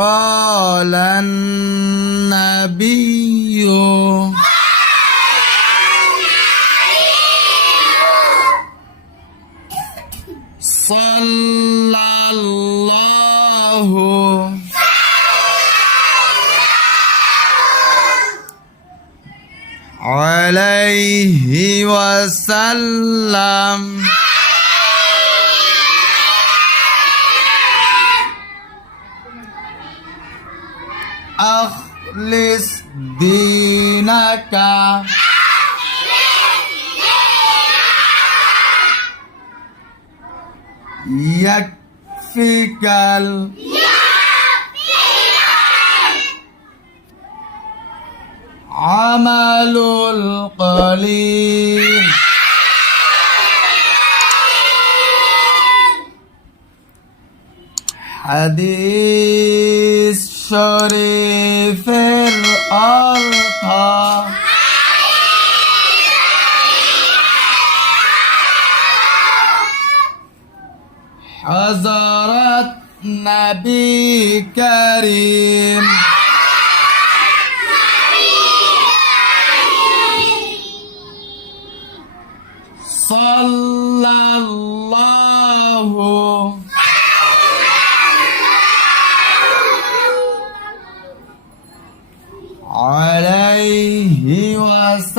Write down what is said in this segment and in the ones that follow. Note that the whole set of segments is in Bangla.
قال النبي. صلى الله. عليه وسلم. أخلص دينك. يكفيك ال... عمل القليل. حديث শরীফের অর্থ হজরত নবী করিম। সাল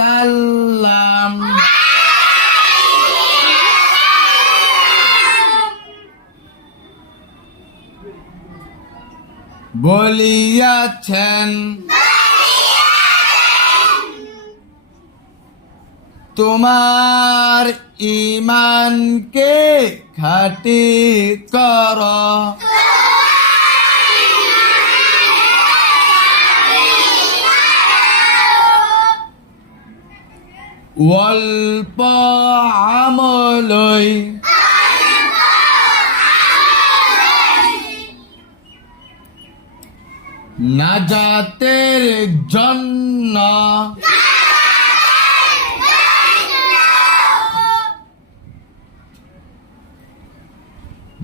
সাল্লাম বলিয়াছেন তোমার ইমানকে খাটি কর। অল্প আমলই নাজাতের জন্য।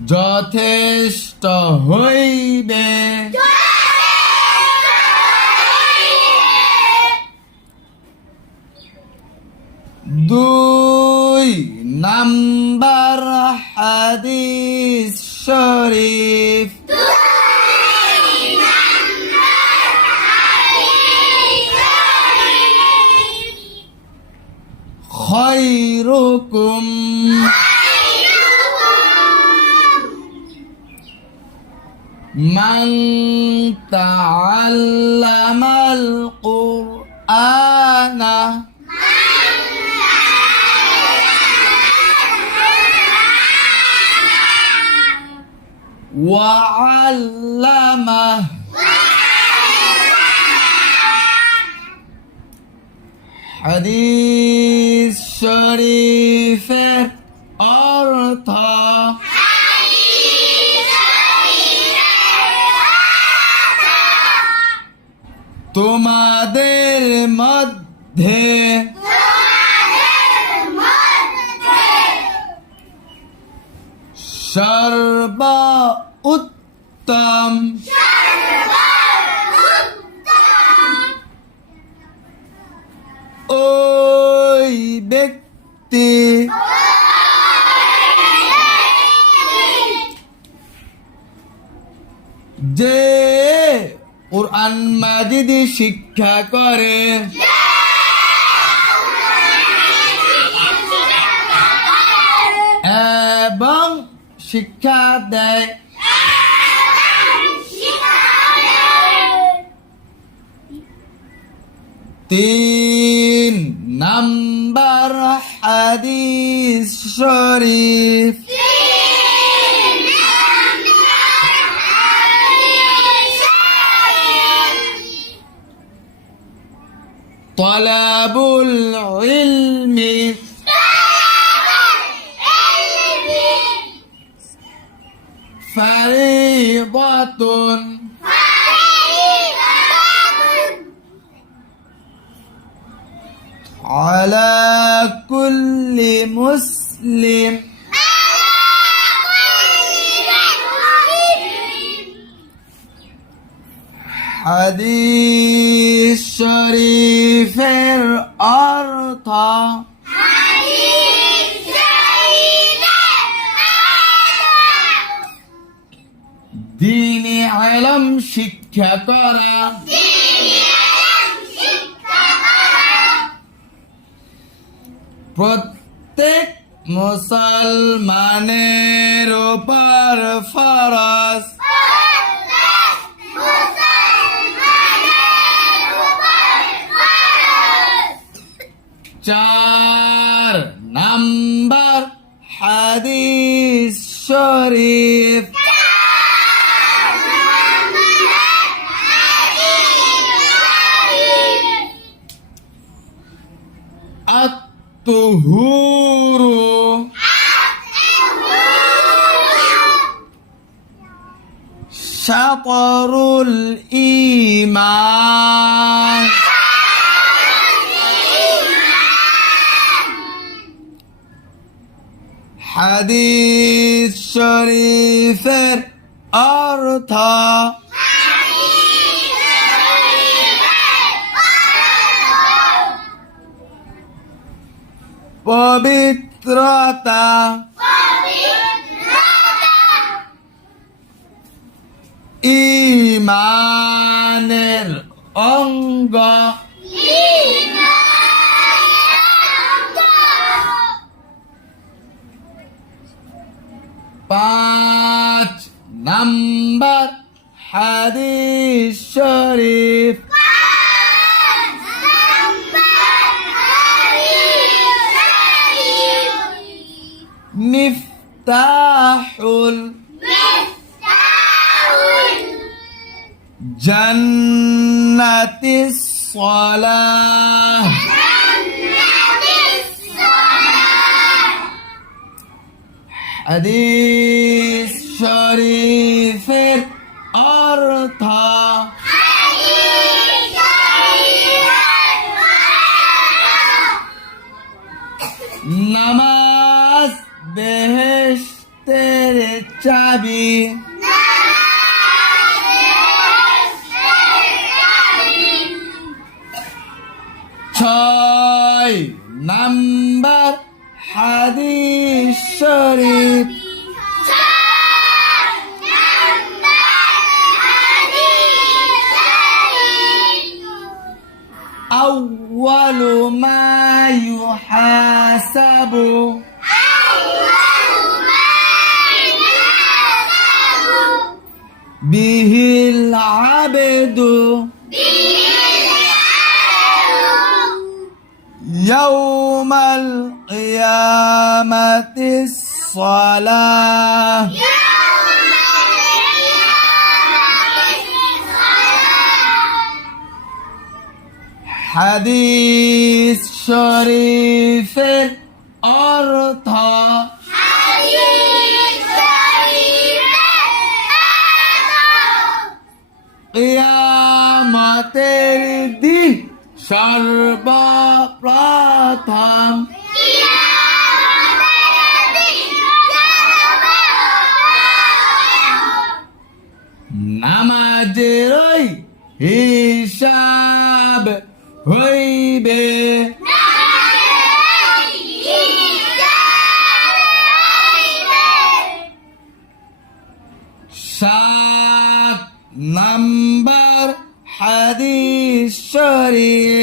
যথেষ্ট হইবে। দুই নাম্বার হাদিস শরীফ خيركم من تعلم القرآن وعلمه হাদিস শরীফের অর্থ তোমাদের মধ্যে সর্ব উত্তম ওই ব্যক্তি যে কোরআন মাজিদ শিক্ষা করে এবং শিক্ষা দেয় তিন নাম্বার হাদিস শরীফ طلب العلم على كل مسلم. حديث شريف الأرطى حديث شريف الأرطى ديني علم شكا প্রত্যেক মুসলমানের উপর ফরজ। চার নাম্বার হাদিস শরীফ। পবিত্রতা ইমানের অঙ্গ। পাঁচ নাম্বার হাদিস শরীফ। মিফতাহুল জান্নাতিস সালাহ হাদিস শরীফের অর্থ النبي শরীফের অর্থ। কিয়ামতের দিন সর্বপ্রথম নাম্বার হাদিস শরীফ।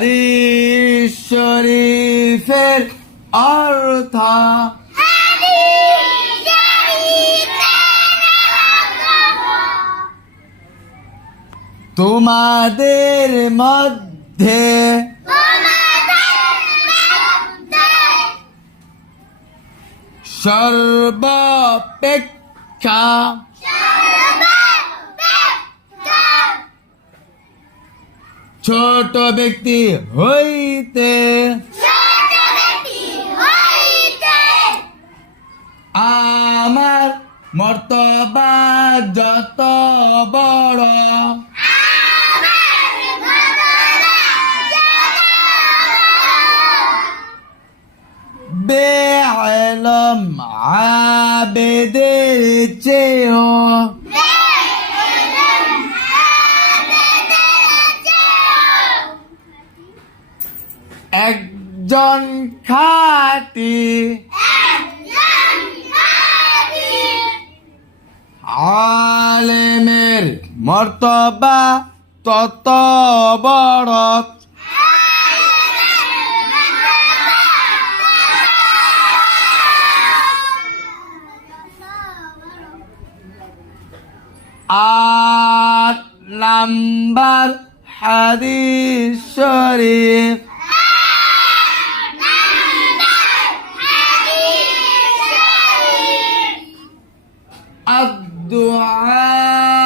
হাদিস শরীফের অর্থ তোমাদের মধ্যে সর্বাপেক্ষা ছোট ব্যক্তি হইতে। আমার মর্তবা যত বড়। বেআলম আবেদের চেয়েও খাটি আলেমের মর্তবা তত বড়। আট নাম্বার হাদিস শরীফ। الدعاء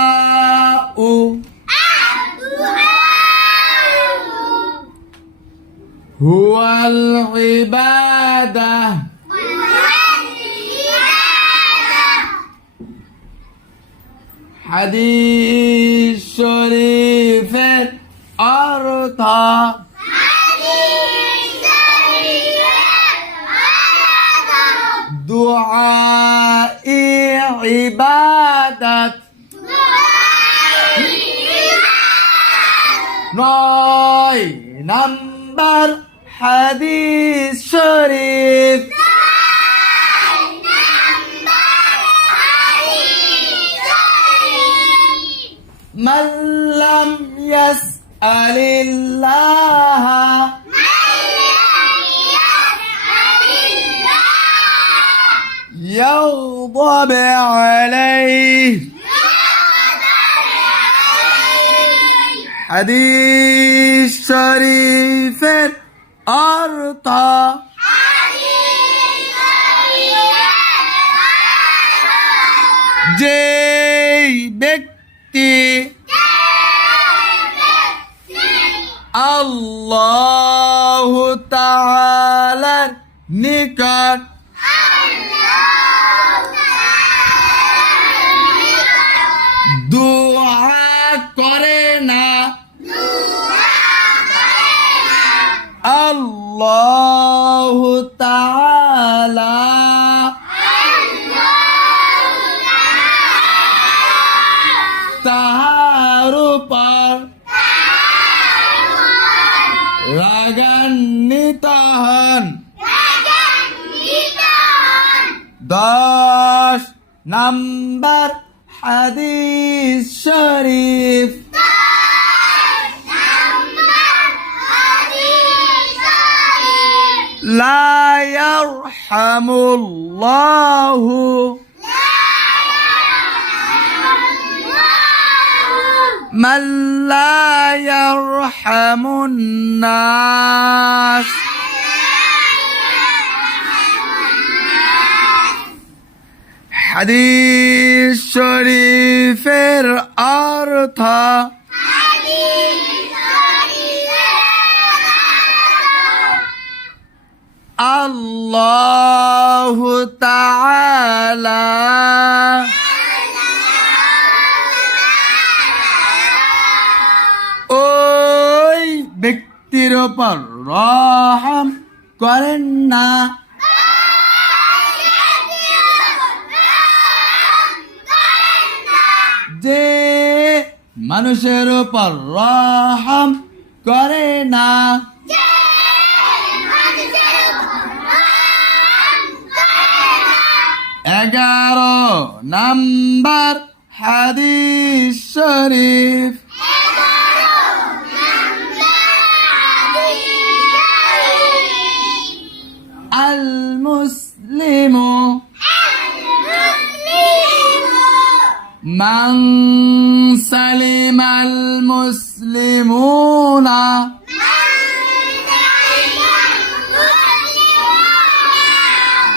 هو العبادة حديث নয় নাম্বার হাদিস শরীফ من لم يسأل الله يغضب عليه হাদিস শরীফের অর্থ যে ব্যক্তি আল্লাহ তাহা لا يرحم الله. من لا يرحم الناس. حديث شريف الأرض. আল্লাহ তাআলা। ওই ব্যক্তির ওপর রহম করেন না। যে মানুষের ওপর রহম করে না। এগারো নাম্বার হাদিস শরীফ আল মুসলিম من سلم المسلمون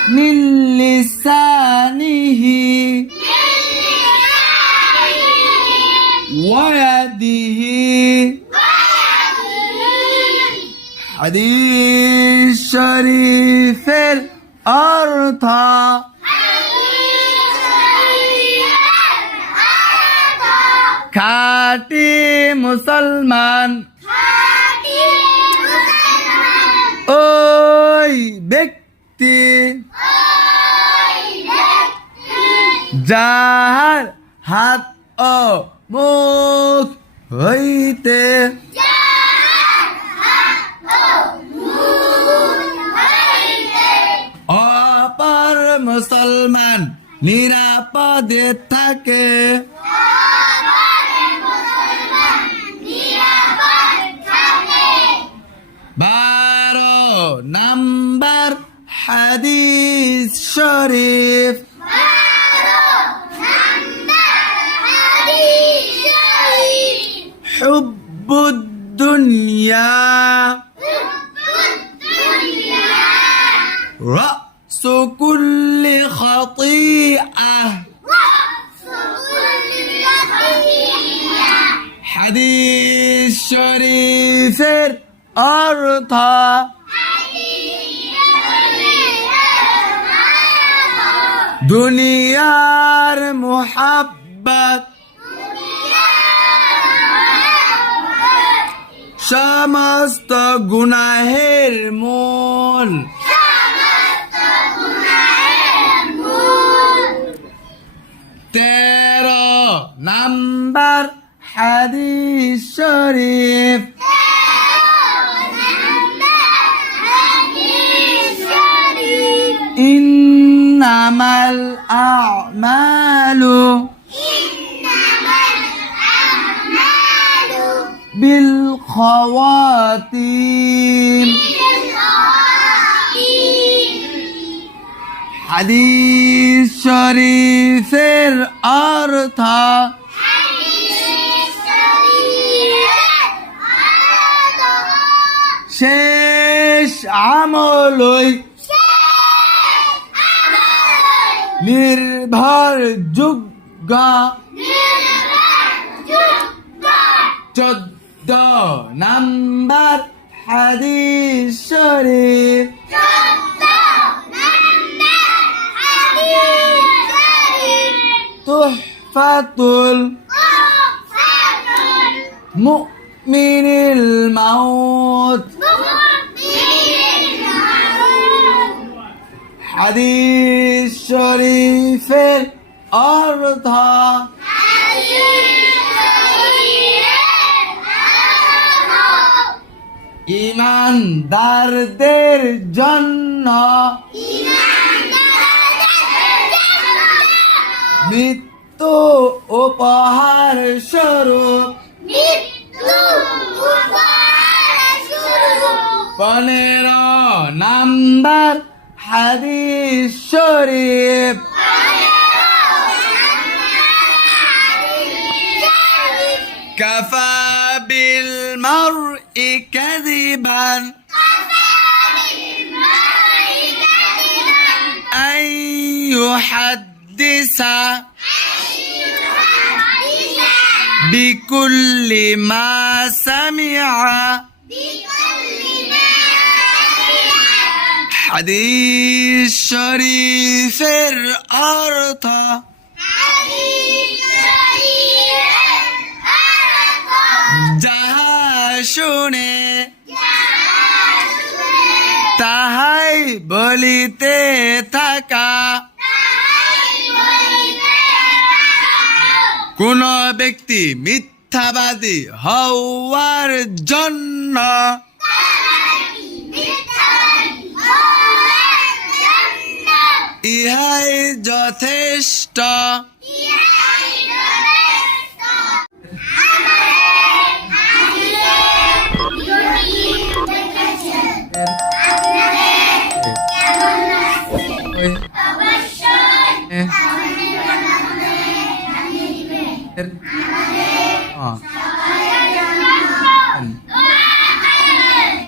من لسانه হাদিস শরীফের অর্থ খাটি মুসলমান ওই ব্যক্তি যাহার হাত ও মুখ হইতে মুসলমান নিরাপদে থাকে। বারো নাম্বার হাদিস শরীফ। দুনিয়ার সমস্ত গুনাহের মূল তেরো নাম্বার হাদিস শরীফ بالخواتيم حديث شريف الأرض শেষ আমলই নির্ভরযোগ্য চোদ্দ নাম্বার হাদিস শরীফ। তুহফাতুল মুমিনিল মাউত। হাদিস শরীফের অর্থ ইমানদারদের জন্য। মৃত্যু উপহার স্বরূপ। পনেরো নাম্বার হাদিস কফা কাফা بالمرء كذبا. أن يحدث. بكل ما سمع. حديث شريف الأرض. যাহা শুনে। তাহাই বলিতে থাকা। কোন ব্যক্তি মিথ্যাবাদী হওয়ার জন্য ইহাই যথেষ্ট।